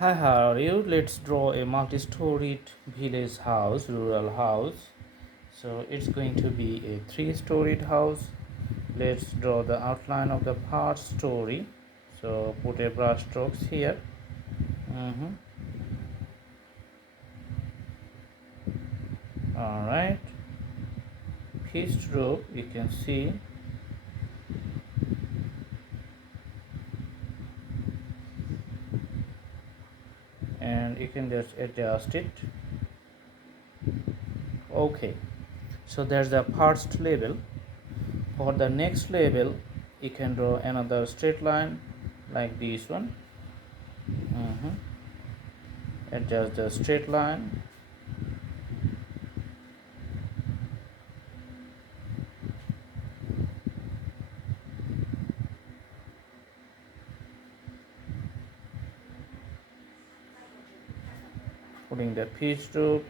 Hi, how are you? Let's draw a multi-storied village house, rural house. So it's going to be a three-storied house. Let's draw the outline of the first story. So put a brush strokes here. Mhm. All right. Pitched roof, you can see, and you can just adjust it. Okay. So there's the first level. For the next level, you can draw another straight line like this one. Mhm. Adjust the straight line. Putting the pitch roof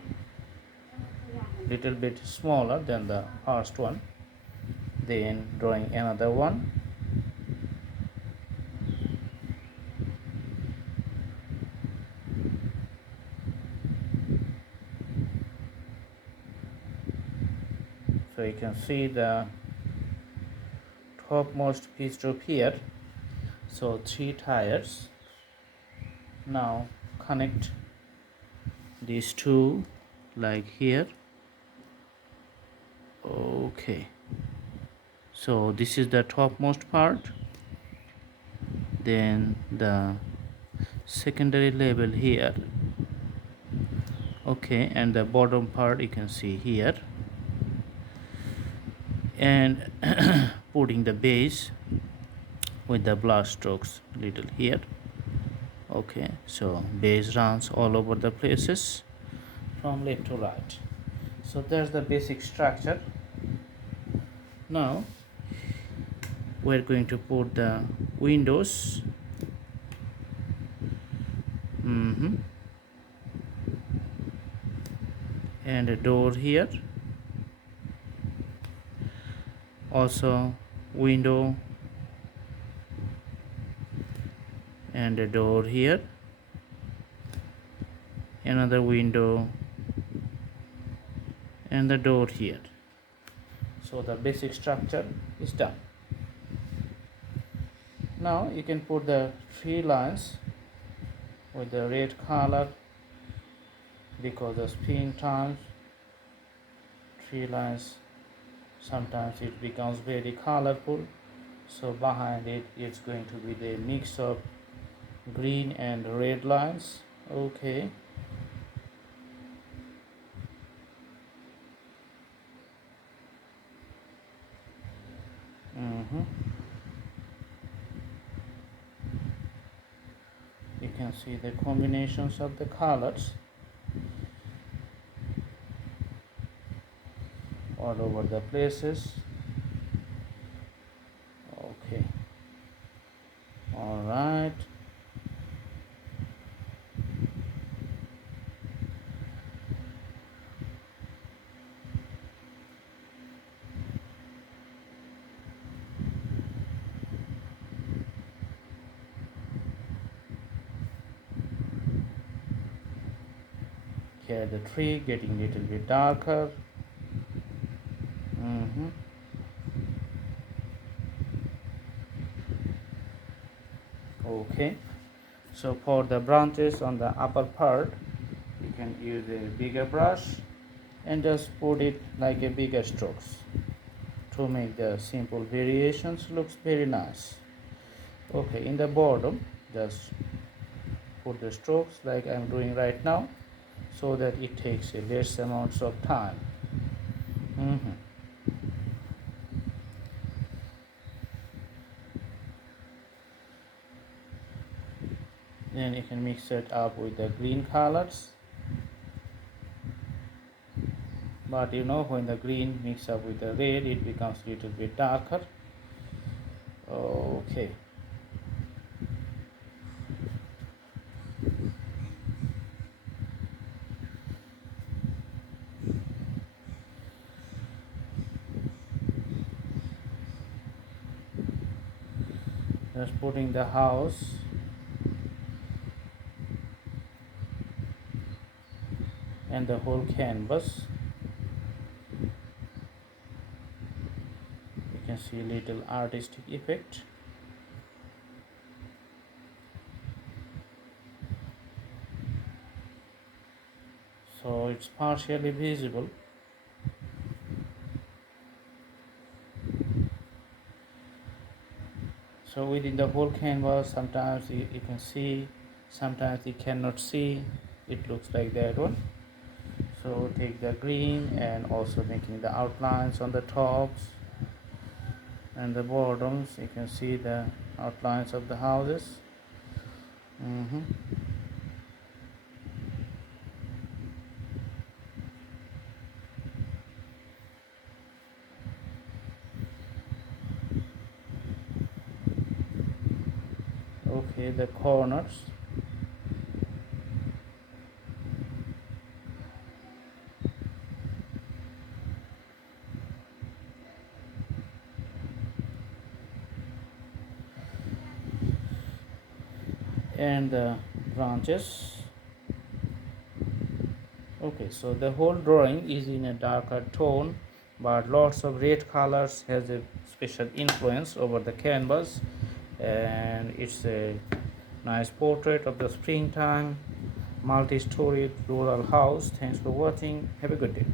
little bit smaller than the first one, then drawing another one. So you can see the topmost pitch roof here. So three tires. Now connect these two like here. Okay, so this is the topmost part, then the secondary level here. Okay, and the bottom part you can see here, and putting the base with the brush strokes little here. Okay, so base runs all over the places from left to right. So there's the basic structure. Now we're going to put the windows. And a door here, also window and a door here, another window and the door here. So the basic structure is done. Now you can put the three lines with the red color, because the spin times three lines, sometimes it becomes very colorful. So behind it, it's going to be the mix of green and red lines. Okay, you can see the combinations of the colors all over the places. Okay, all right. Here the tree getting a little bit darker. Okay, so for the branches on the upper part, you can use a bigger brush and just put it like a bigger strokes to make the simple variations looks very nice. Okay, in the bottom, just put the strokes like I'm doing right now, so that it takes a less amounts of time. Then you can mix it up with the green colors, but you know, when the green mix up with the red, it becomes a little bit darker. Okay, just putting the house and the whole canvas. You can see little artistic effect. So it's partially visible. So within the whole canvas, sometimes you can see, sometimes you cannot see. It looks like that one. So take the green and also making the outlines on the tops and the bottoms. You can see the outlines of the houses. Okay, the corners. And the branches. Okay, so the whole drawing is in a darker tone, but lots of red colors has a special influence over the canvas, and it's a nice portrait of the springtime multi-storied rural house. Thanks for watching. Have a good day.